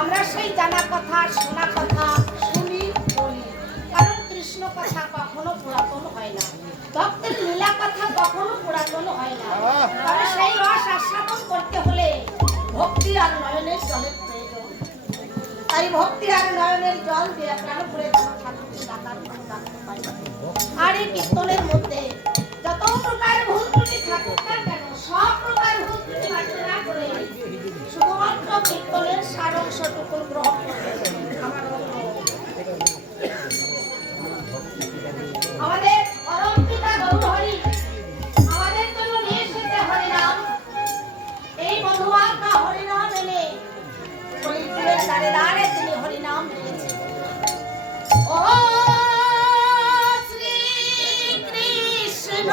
আমরা সেই জানা কথা শোনা কথা শুনি বলি, কারণ কৃষ্ণ কথা কখনো পুরাতন হয় না, ভক্তের লীলা কথা কখনো পুরাতন হয় না। তবে সেই রস আস্বাদন করতে হলে ভক্তি আর নয়নের জলের প্রয়োজন। তাই ভক্তি আর নয়নের জল দিয়ে প্রাণ ভরে ঠাকুরকে ডাকার ডাকতে পারি। আর এই কীর্তনের মধ্যে যত প্রকার ভুল ত্রুটি থাকুক না কেন, সব প্রকার ভুল ত্রুটি মার্জনা করে শুধুমাত্র কীর্তনের সার অংশটুকু গ্রহণ করে আমার আমাদের পরম পিতা গৌর হরি আমাদের জন্য নিয়ে এসেছে হরিনাম। এই মধুমাখা হরিনাম এনে হরিপুরের দ্বারে দ্বারে তিনি হরিনাম এনেছেন। ও শ্রী কৃষ্ণ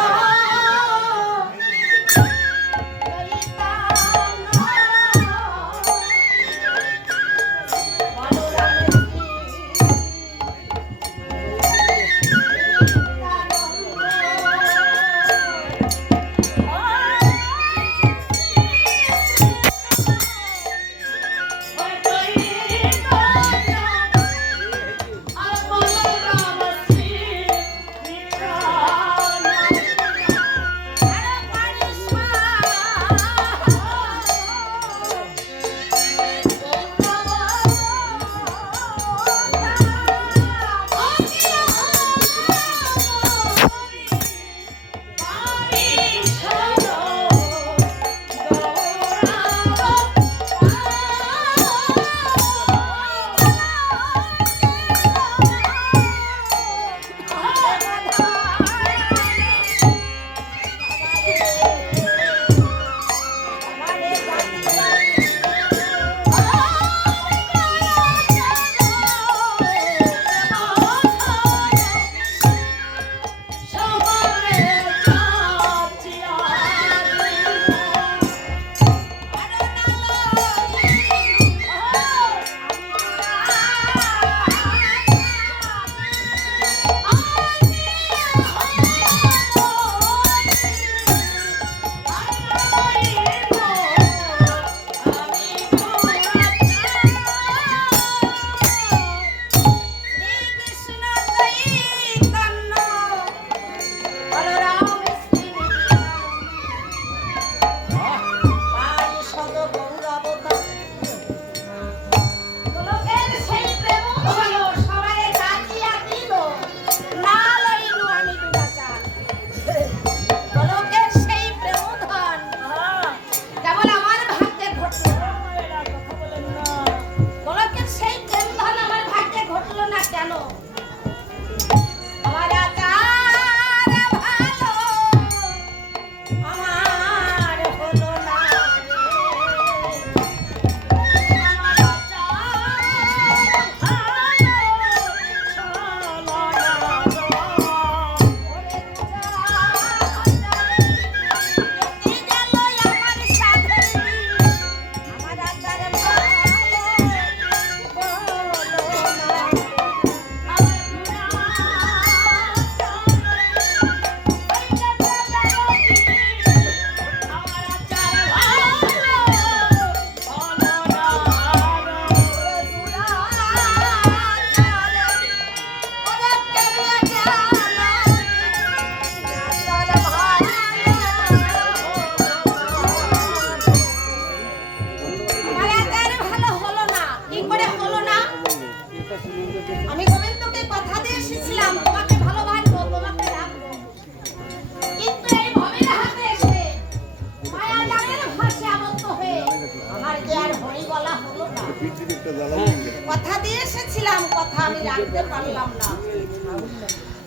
কথা দিয়ে এসেছিলাম, কথা আমি রাখতে পারলাম না,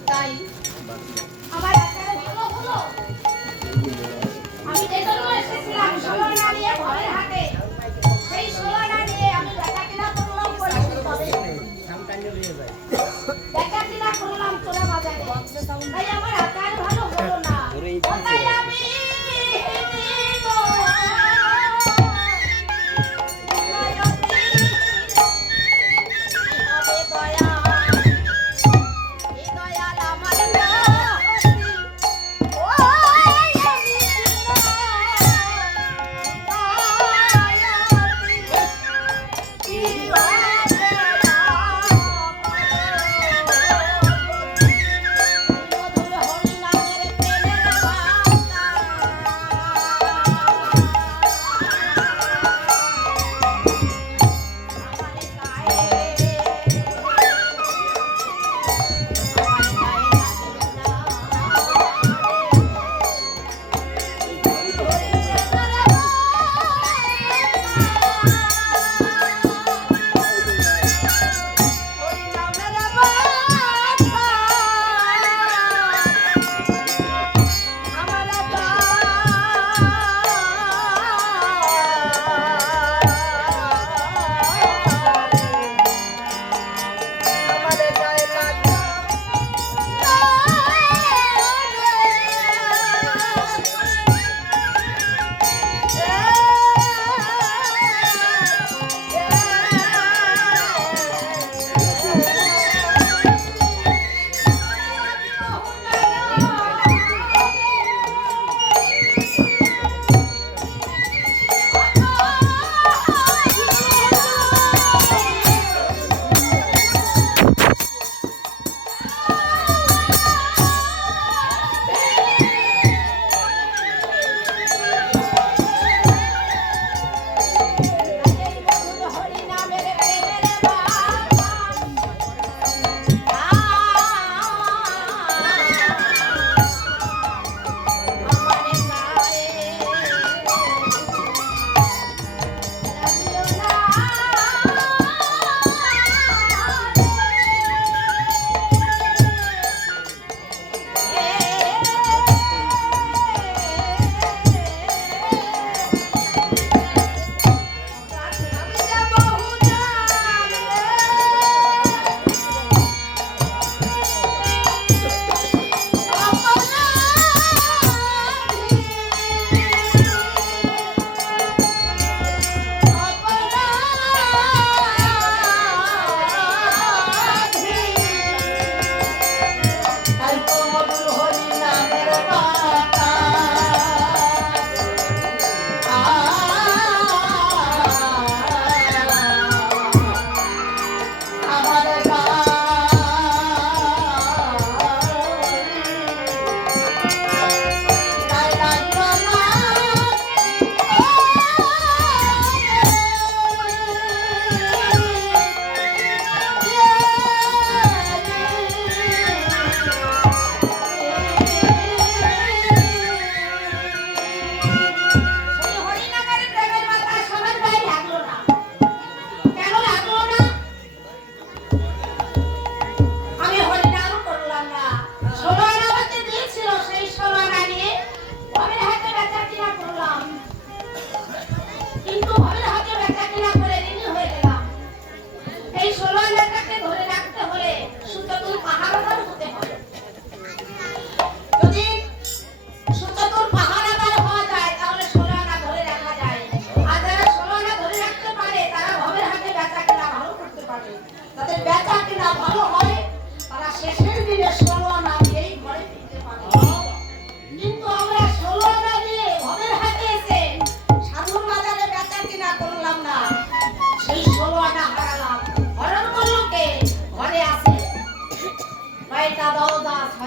তাই আমার আচারে ভালো হলো। আমি যে জন্য এসেছিলাম ষোলনা নিয়ে ঘরের হাটে, সেই ষোলনা নিয়ে আমি বেচা কিনা করলাম, বেচা কিনা করলাম চোরা বাজারে, তাই আমার আচার ভালো হলো না। তাই আমি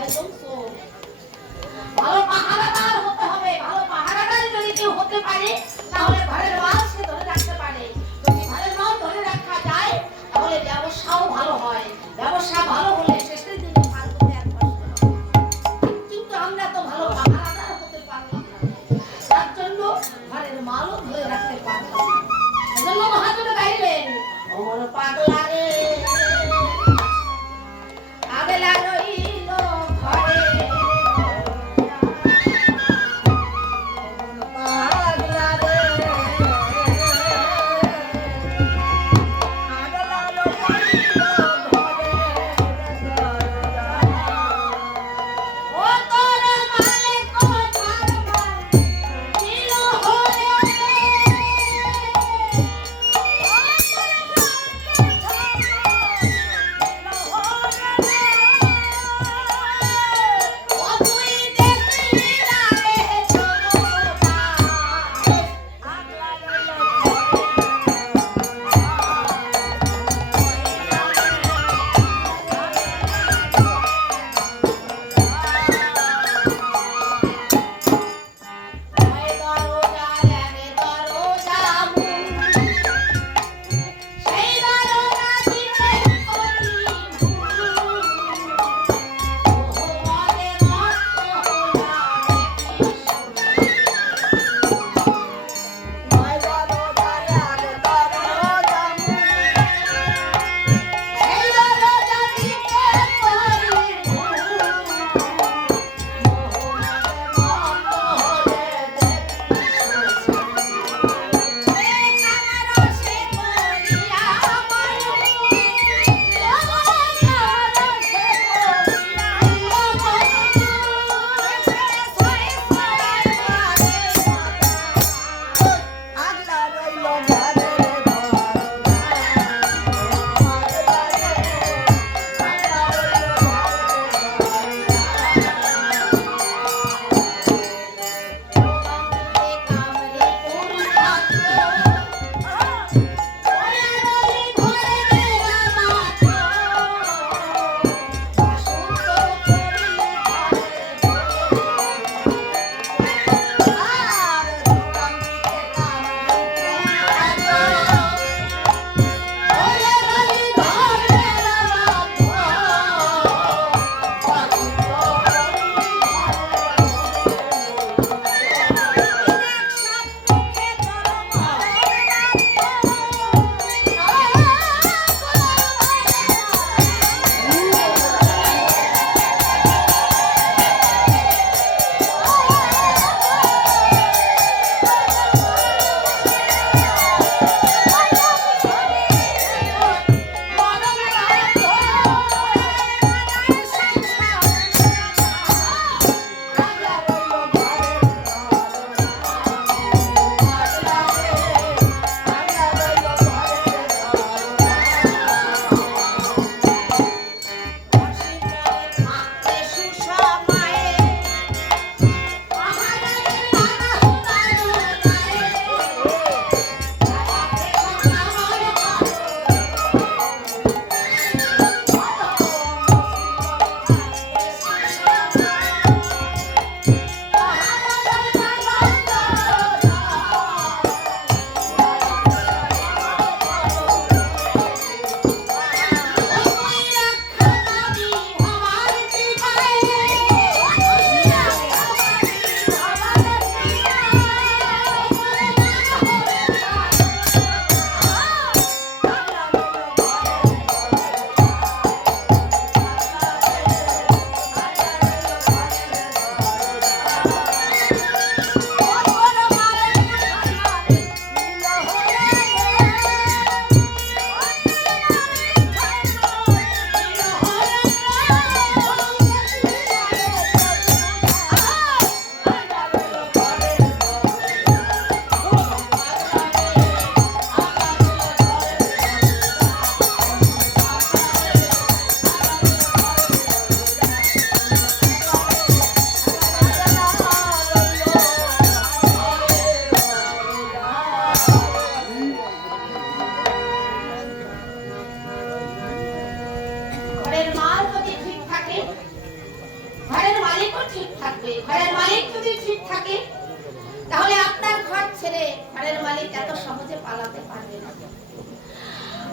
একদম চোর। ভালো পাহারাদার হতে হবে, ভালো পাহারাদার যদি কেউ হতে পারে তাহলে ঘরের মাল সে ধরে রাখতে পারে। যদি ঘরের মাল ধরে রাখা যায় তাহলে ব্যবসাও ভালো হয়, ব্যবসা ভালো হলে শেষের দিনে ফালতুতে এক পয়সা হবে। কিন্তু আমরা তো ভালো পাহারাদার হতে পারলাম না, তার জন্য ঘরের মালও ধরে রাখতে পারলাম না। এজন্য মহাজন গাইলেন, ওর পাগলা রে আগলা রইল ঘরে, পাগলা রে আগলা রইল ঘরে। ও তোর মালে কোথার মাল ছিল হরে, ও তোর মালে কোথার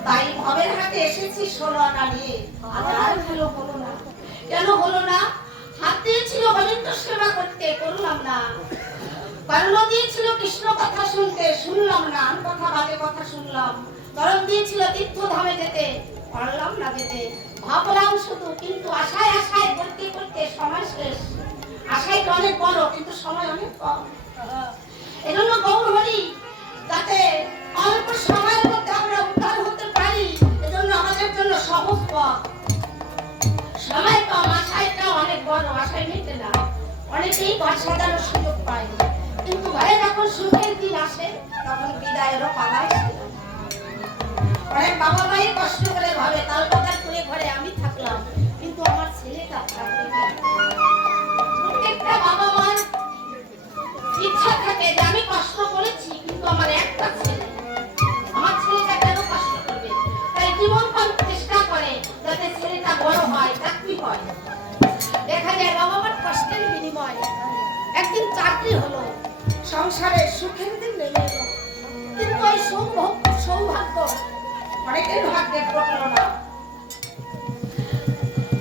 তাই ভবের হাটে এসেছি 16 আনা নিয়ে। আর ভালো হলো না। কেন হলো না? হাত দিয়েছিল গোবিন্দ সেবা করতে, করলাম না। কর্ণ দিয়েছিল কৃষ্ণ কথা শুনতে, শুনলাম না। কথা বাজে কথা শুনলাম। তরণ দিয়েছিল তীর্থ ধামে যেতে, পারলাম না যেতে। ভাবলাম শুধু, কিন্তু আশায় আশায় করতে করতে সময় শেষ। আশাইটা অনেক বড়, কিন্তু সময় অনেক কম। এজন্য গৌর হরি যাতে অল্প সময়ের মধ্যে আমরা উদ্ধার হতে পারি, এজন্য আমাদের জন্য সহজ পথ। সময় কম, আশাইটা অনেক বড়, আশায় মেটে না। অনেকেই ঘর সাজানোর সুযোগ পায়, কিন্তু ঘরে যখন সুখের দিন আসে তখন বিদায়েরও পালা আসে। অনেক বাবা মাই কষ্ট করে ভাবে তাল পাতার করে ঘরে আমি থাকলাম, কিন্তু আমার ছেলেটা থাকবে না। প্রত্যেকটা বাবা মার ইচ্ছা থাকে যে আমি কষ্ট করেছি, কিন্তু আমার একটা ছেলে, আমার ছেলেটা কেন কষ্ট করবে? তাই জীবনপণ চেষ্টা করে যাতে ছেলেটা বড় হয়, চাকরি হয়। দেখা যায় বাবা মার কষ্টের বিনিময়ে একদিন চাকরি হলো, সংসারে সুখের দিন নেমে এলো, কিন্তু এই সৌভাগ্য অনেকের ভাগ্যে ঘটলো না।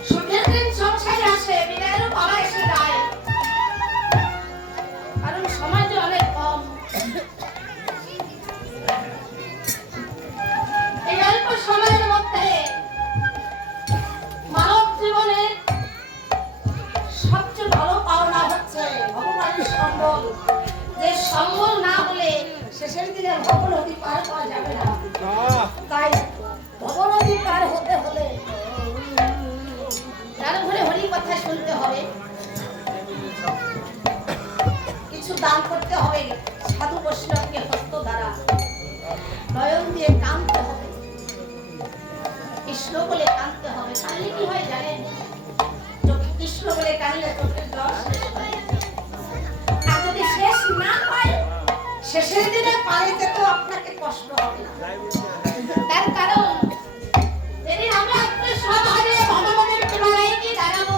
সুখের দিন সংসারে আসে, বিদায়েরও পালা এসে যায়, কারণ সমাজে অনেক কম। এই অল্প সময়ের মধ্যে মানব জীবনের সবচেয়ে ভালো পাওনা হচ্ছে ভগবানের সম্বল। যে সম্বল না হলে শেষের দিনে ভবনদী পার করা যাবে না। তাই ভবনদী পার হতে হলে যার ঘরে হরি কথা শুনতে হবে, কিছু দান করতে হবে, সাধু বৈষ্ণবকে হস্ত দ্বারা নয়ন দিয়ে কাঁদতে হবে, কৃষ্ণ বলে কাঁদতে হবে। কাঁদলে কি হয় জানেন? কৃষ্ণ বলে কাঁদলে চোখের জল শেষ হয়। আর যদি শেষ না হয়, শেষের দিনে পারে যেতে আপনাকে কষ্ট হবে না। তার কারণ যেদিন আমরা সমাজে ভগবানের কিনারায় গিয়ে দাঁড়াবো,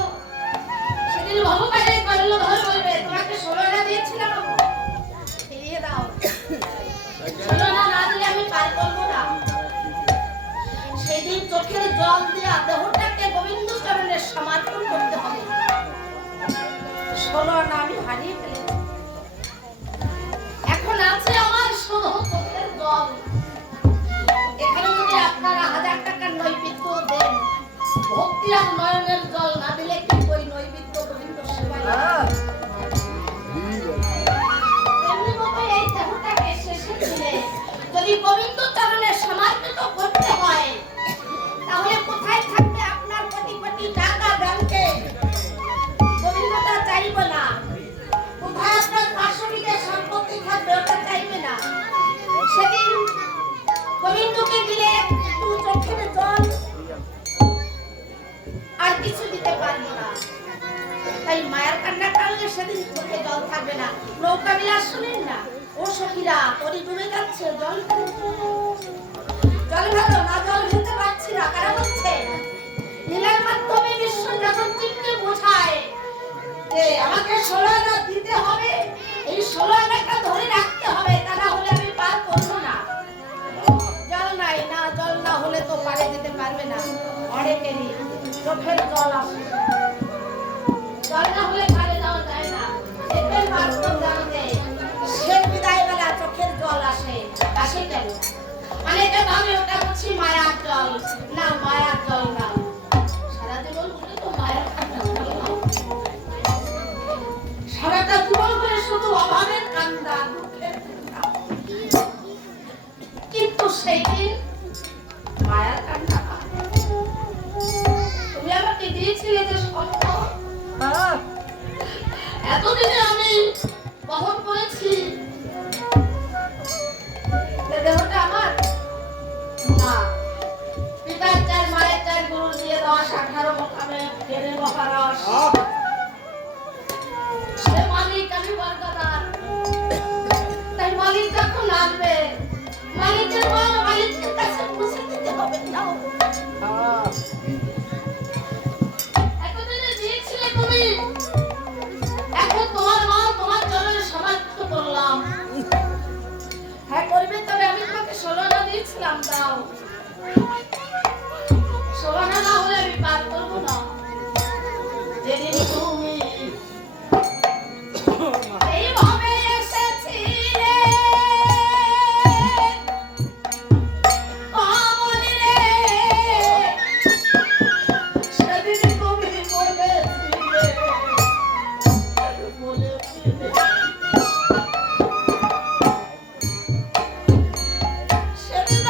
সেদিন ভগবানের কর্ণধর বলবে, তোমাকে 16 আনা দিয়েছিলাম, ফিরিয়ে দাও। 16 আনা না দিলে আমি পার করবো না। সেদিন চোখের জল দিয়ে দেহটাকে গোবিন্দ চরণে সমর্পণ করতে হবে। 16 আনা আমি হারিয়ে ফেলেছি, এখন আছে আমার শুধু চোখের জল। এখানে যদি আপনারা 1000 টাকার নৈবেদ্য দেন, ভক্তি আর নয়নের জল না দিলে কি ওই নৈবেদ্য গোবিন্দ সেবায় এমনি মতো এই দেহটাকে শেষে দিলে যদি গোবিন্দ চরণে সমর্পিত করতে হয়, তাহলে কোথায় থাকবে আপনার কোটি কোটি টাকা ব্যাংকে? গোবিন্দটা চাইবে না। কোথায় আপনার 500 বিঘা সম্পত্তি থাকবে? ওটা চাইবে না। সেদিন গোবিন্দকে দিলে একটু চোখের জল, আর কিছু দিতে পারবো না। তাই মায়ের কান্না কারণে সেদিন চোখে জল থাকবে না। নৌকা বিলাস শুনেন না? ও সখীরা, তরি ডুবে যাচ্ছে, জল জল ভালো না, জল খেতে পারছি না। কারা বলছে? লীলার মাধ্যমে বিশ্ব যখন চিত্তে বোঝায় যে আমাকে 16 আনা দিতে হবে, এই 16 আনাটা ধরে রাখতে হবে, তা না হলে আমি পার করবো না। জল নাই না, জল না হলে তো পারে যেতে পারবে না। অনেকেরই চোখের জল আসে, জল না হলে পারে যাওয়া যায় না। এদের বাস্তব জানতে শেষ বিদায় বেলা চোখের জল আসে। আসে কেন? অনেকে ভাবে ওটা হচ্ছে মায়ার জল। না, মায়ার জল না। সারা জীবন ঘুরে তো মায়ের কান্না করলাম, সারাটা জীবন ঘুরে শুধু অভাবের কান্না, দুঃখের কান্না, কিন্তু সেই দিন মায়ার কান্না। তুমি আমাকে দিয়েছিলে যে সম্পদ, এতদিনে আমি বহন করেছি, দেহটা আমার না। পিতার চার, মায়ের চার, গুরু দিয়ে 10, 18 মোকামে ফেরে মহারাজ, সে মালিক, আমি বরদাদার। তাই মালিক যখন আসবে, মালিকের মাল মালিকের কাছে পৌঁছে দিতে হবে। যাও, এতদিনে দিয়েছিলে তুমি, এখন তোমার মাল তোমার চরণে সমর্পিত করলাম। হ্যাঁ করবে, তবে আমি তোমাকে 16 আনা দিয়েছি। দাম দাও সোনা না হলে আমি পার করবো না যেদিন তুমি এইভাবে এসেছিলে অমনি রে সেদিন তুমি বলেছিলে সেদিন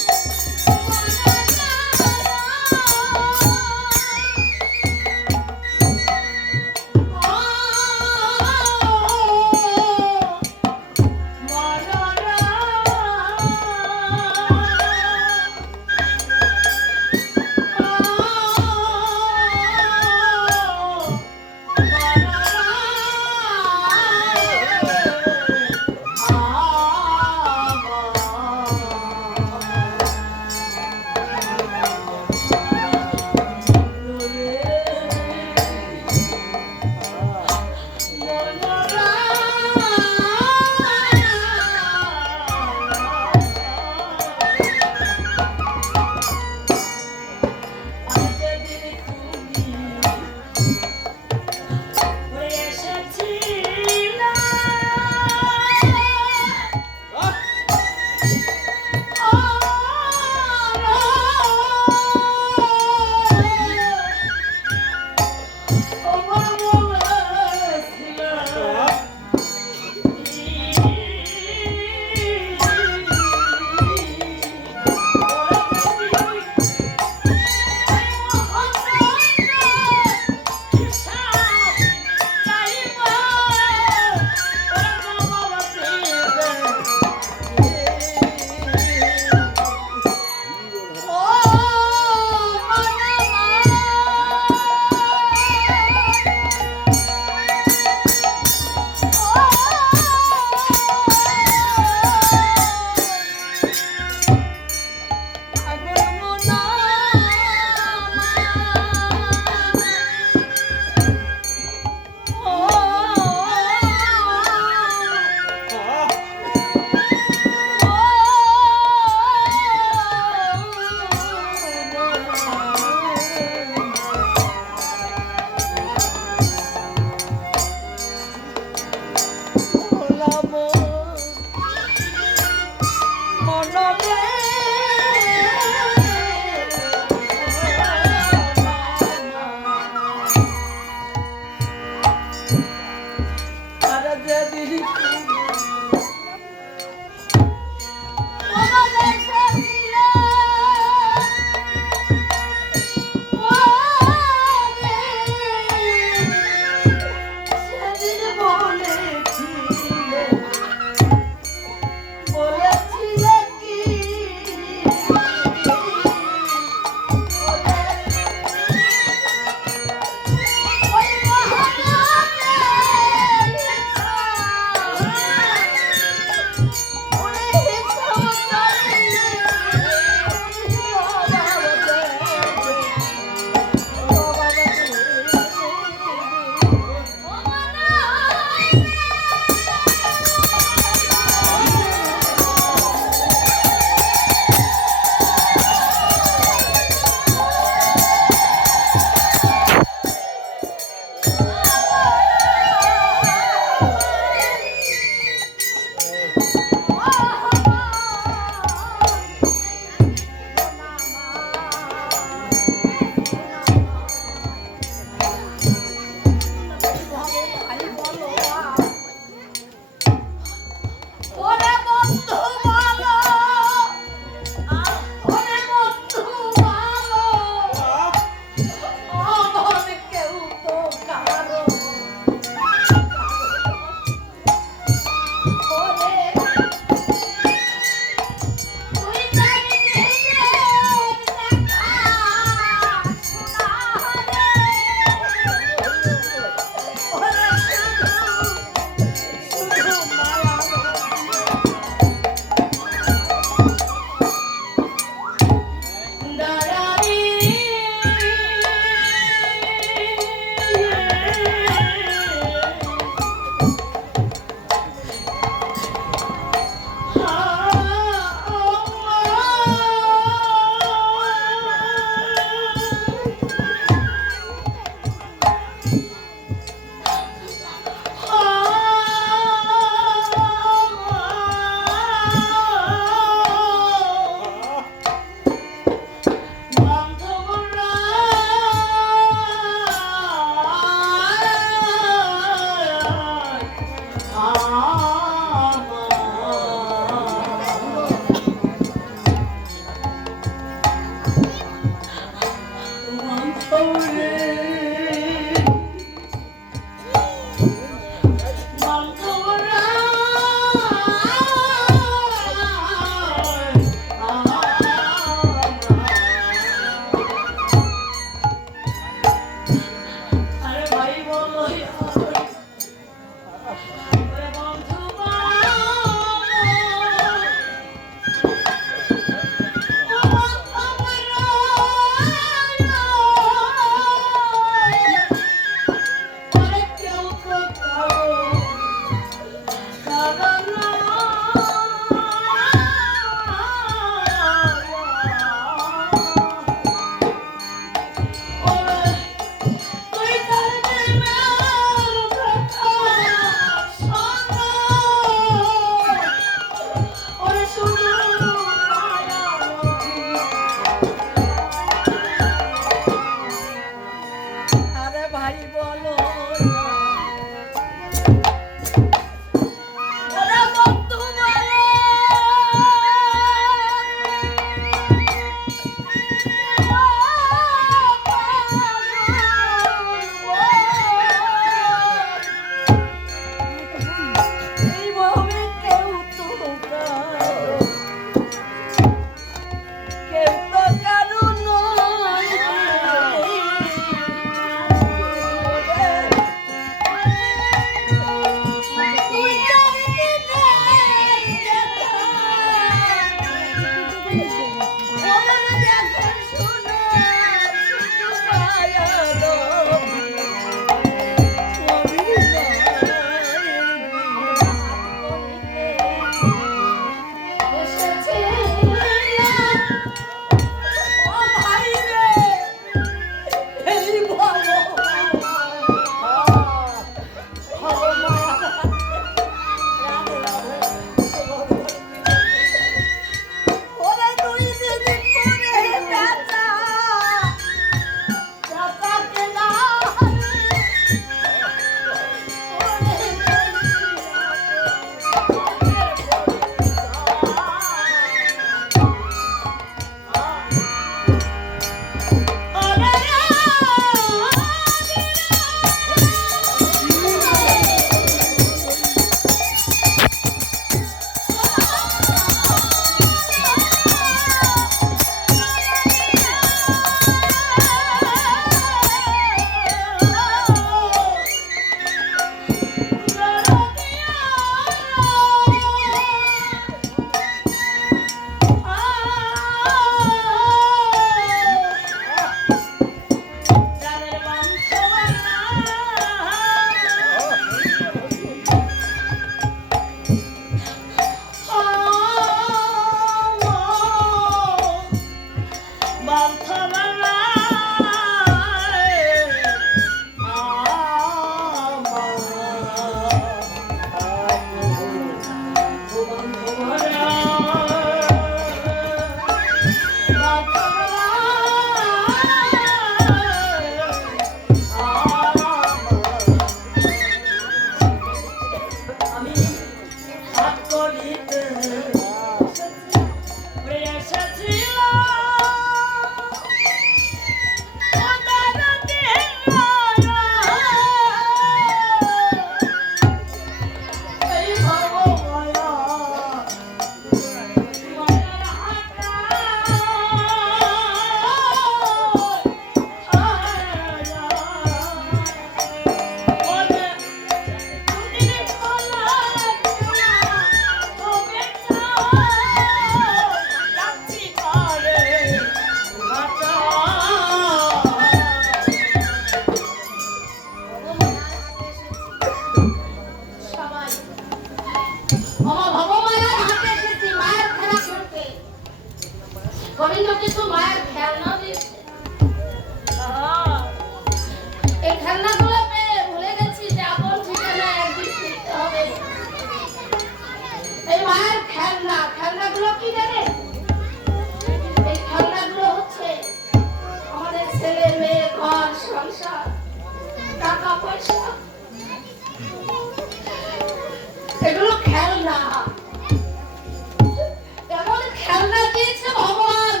খেলনা দিয়েছে ভগবান,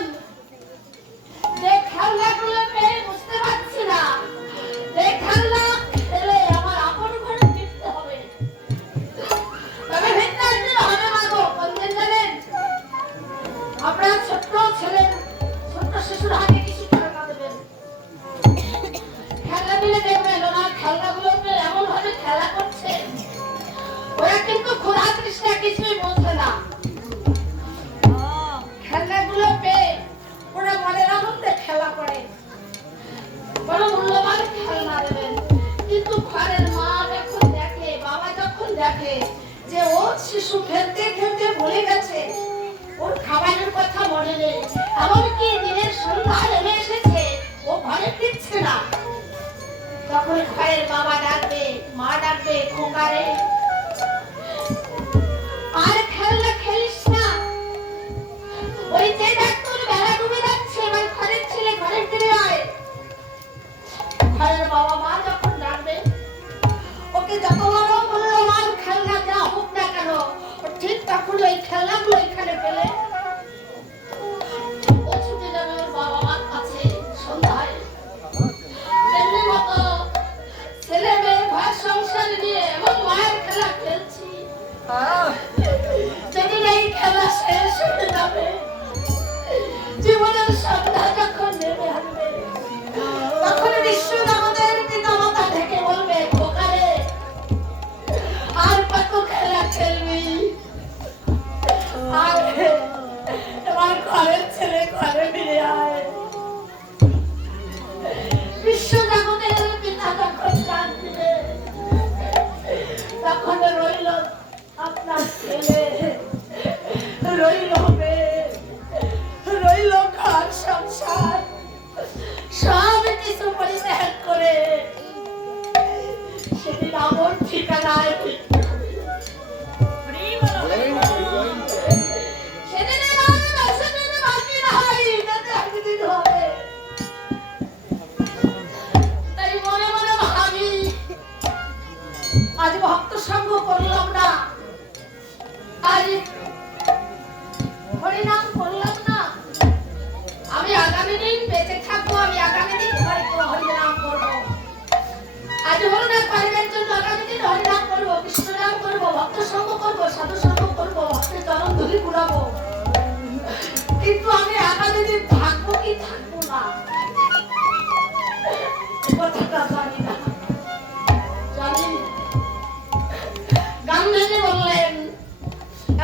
যে খেলনাগুলো পেয়ে বুঝতে পারছি কৃষ্ণা কিছুই বোঝে না। খেলনাগুলো পেয়ে ওরা মনের আনন্দে খেলা করে, বড় মূল্যবান খেলনা দেবেন। কিন্তু ঘরের মা যখন দেখে, বাবা যখন দেখে যে ওর শিশু খেলতে খেলতে ভুলে গেছে, ওর খাবারের কথা মনে নেই, এমনকি দিনের সন্ধ্যা নেমে এসেছে, ও ঘরে ফিরছে না, তখন ঘরের বাবা ডাকবে, মা ডাকবে, খোকারে আর খেলনা খেলিস না, ওই যে দেখ তোর বেলা ডুবে যাচ্ছে, এবার ঘরের ছেলে ঘরে ফিরে আয়। ঘরের বাবা মা যখন ডাকবে, ওকে যত বড় মূল্যবান খেলনা দেওয়া হোক না কেন, ঠিক তখন ওই খেলনাগুলো এখানে পেলে ও ছুটে যাবে ওর বাবা মার কাছে সন্ধ্যায়। তেমনি মতো ছেলে মেয়ে ঘর সংসার নিয়ে এমন মায়ের খেলা খেলছি, যেদিন এই খেলা শেষ হয়ে যাবে, জীবনের সন্ধ্যা যখন নেমে আসবে, তখন বিশ্ব আমাদের পিতা মাতা থেকে বলবে, খোকারে আর কত খেলা খেলবি, আর এবার ঘরের ছেলে ঘরে ফিরে আয়। বিশ্ব জগতের পিতা যখন ডাক দিবে, তখন রইল আপনার ছেলে, রইল মেয়ে, রইল ঘর সংসার, সব কিছু পরিত্যাগ করে সেদিন আমার ঠিকানায় ফিরতে হবে। সেদিনের আর বেশি দিন বাকি নাই, যেতে একদিন হবে। তাই মনে মনে ভাবি, আজ ভক্ত সঙ্গ করলাম না, আজ হরিনাম করলাম না, আমি আগামী দিন বেঁচে থাকবো, আমি আগামী দিন হয়তো হরিনাম করবো। আজ হরিনাম পাইবার জন্য আগামী দিন হরিনাম করবো, কৃষ্ণ নাম করবো, ভক্ত সঙ্গ করবো, সাধু সঙ্গ করবো, ভক্তের চরণ ধুলি ঘুরাবো। কিন্তু আমি আগামী দিন থাকবো কি থাকবো না, কথাটা জানি না। জানি গান্ধীজি বললেন,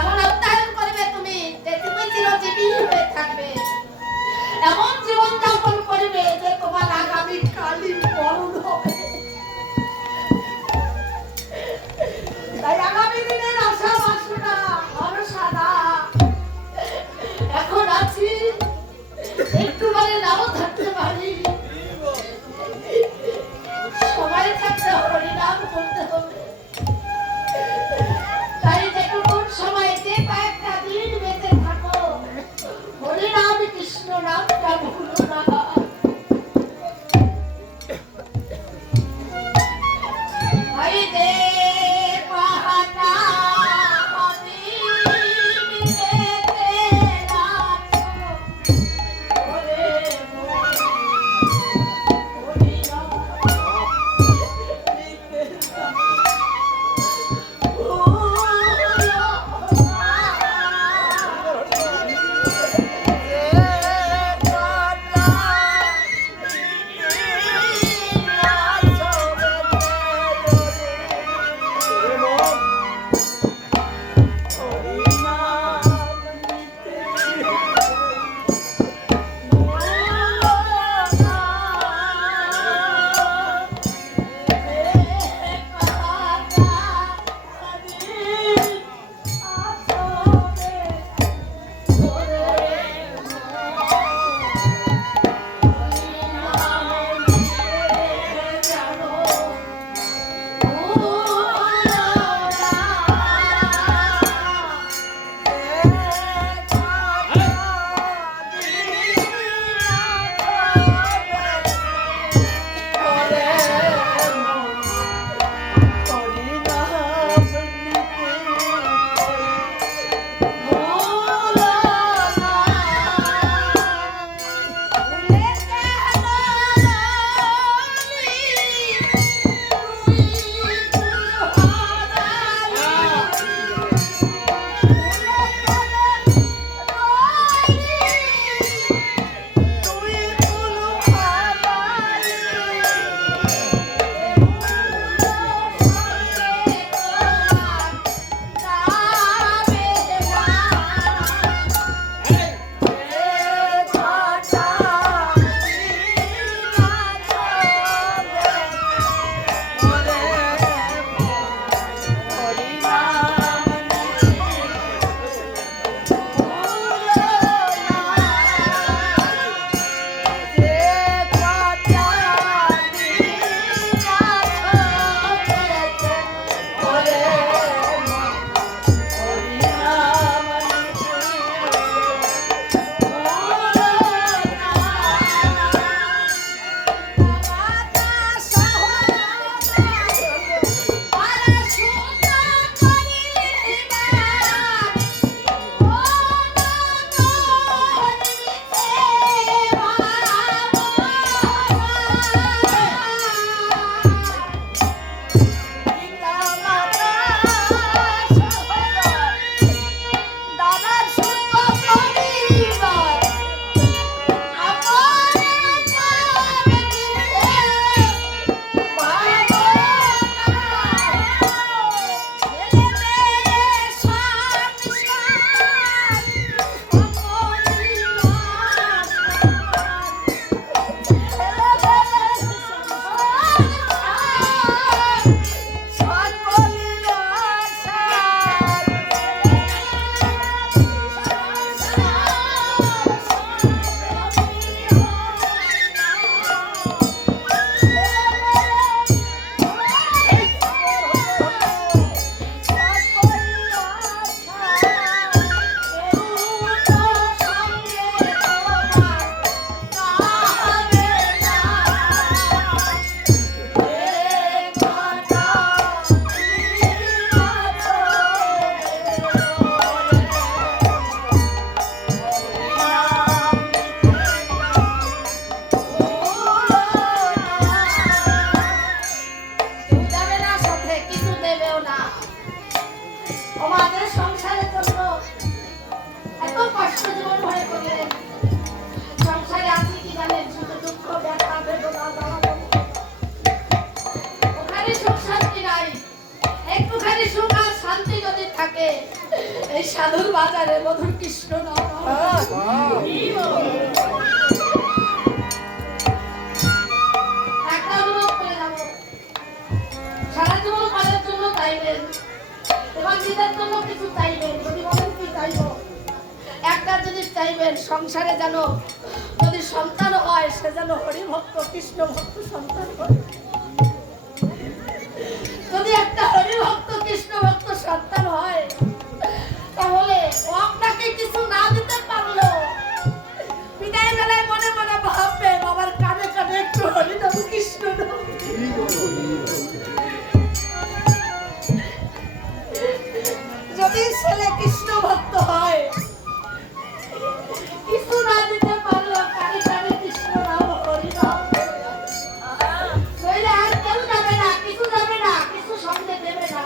এমন অধ্যয়ন করবে তুমি যে তুমি চিরজীবী হয়ে থাকবে, এমন জীবন যাপন করবে যে তোমার আগামী কালই মরণ হবে। তাই আগামী দিনের আশা বাসনা ভরসা না, এখন আছি একটু মানে নাও থাকতে থাকে এই সাধুর বাজারে মধুর কৃষ্ণ নাম। একটা অনুরোধ করে যাবো, সারা জীবন করার জন্য চাইবেন এবং নিজের জন্য কিছু চাইবেন। যদি বলেন কি চাইবো, একটা জিনিস চাইবেন, সংসারে যেন যদি সন্তান হয় সে যেন হরিভক্ত কৃষ্ণ ভক্ত সন্তান হয়। যদি একটা হরিভক্ত কৃষ্ণ ভক্ত সন্তান হয় তাহলে ও আপনাকে কিছু না দিতে পারলো বিদায় বেলায় মনে মনে ভাববে বাবার কানে কানে একটু হরিনাম কৃষ্ণ নাম। যদি ছেলে কৃষ্ণ ভক্ত হয় কিছু না দিতে পারলো কানে কানে কৃষ্ণ নাম হরিনাম, নইলে আর কেউ যাবে না, কিছু যাবে না, কিছু সঙ্গে দেবে না।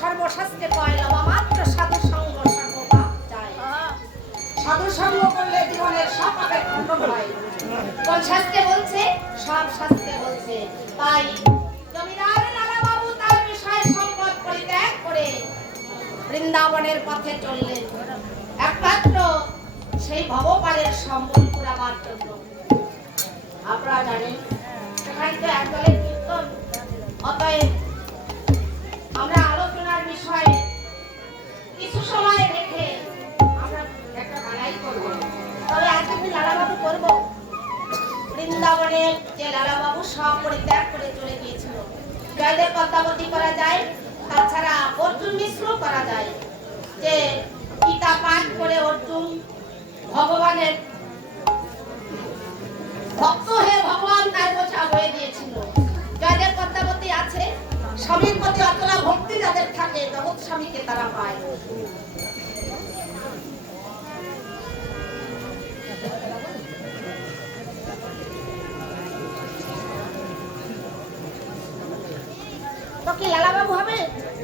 সর্বশাস্ত্রে কয় লবা মাত্র সাধু সঙ্গ সর্বপাপ যায়। সাধু সঙ্গ করলে জীবনের সব পাপের খণ্ডন হয়। কোন শাস্ত্রে বলছে? সব শাস্ত্রে বলছে। তাই জমিদার লালা বাবু তার বিষয় সম্পদ পরিত্যাগ করে বৃন্দাবনের পথে চললেন, একমাত্র সেই ভবপালের সম্বল পুরাবার জন্য। আপনারা জানেন সেখানে তো একদলের কীর্তন। অতএব আমরা আলোচনার বিষয়ে কিছু সময় রেখে আমরা একটা গানাই করব। তবে আজকে আমি লালাবাবু করব। বৃন্দাবনের যে লালাবাবু সব পরিত্যাগ করে চলে গিয়েছিল, জয়দেব পদ্মাবতী করা যায়, তাছাড়া অর্জুন মিশ্র করা যায়, যে গীতা পাঠ করে অর্জুন ভগবানের ভক্ত হয়ে ভগবান তার বোঝা হয়ে দিয়েছিল। জয়দেব পদ্মাবতী আছে, স্বামীর প্রতি অতলা ভক্তি যাদের থাকে জগৎ স্বামীকে তারা পায়। তো কি লালাবাবু হবে?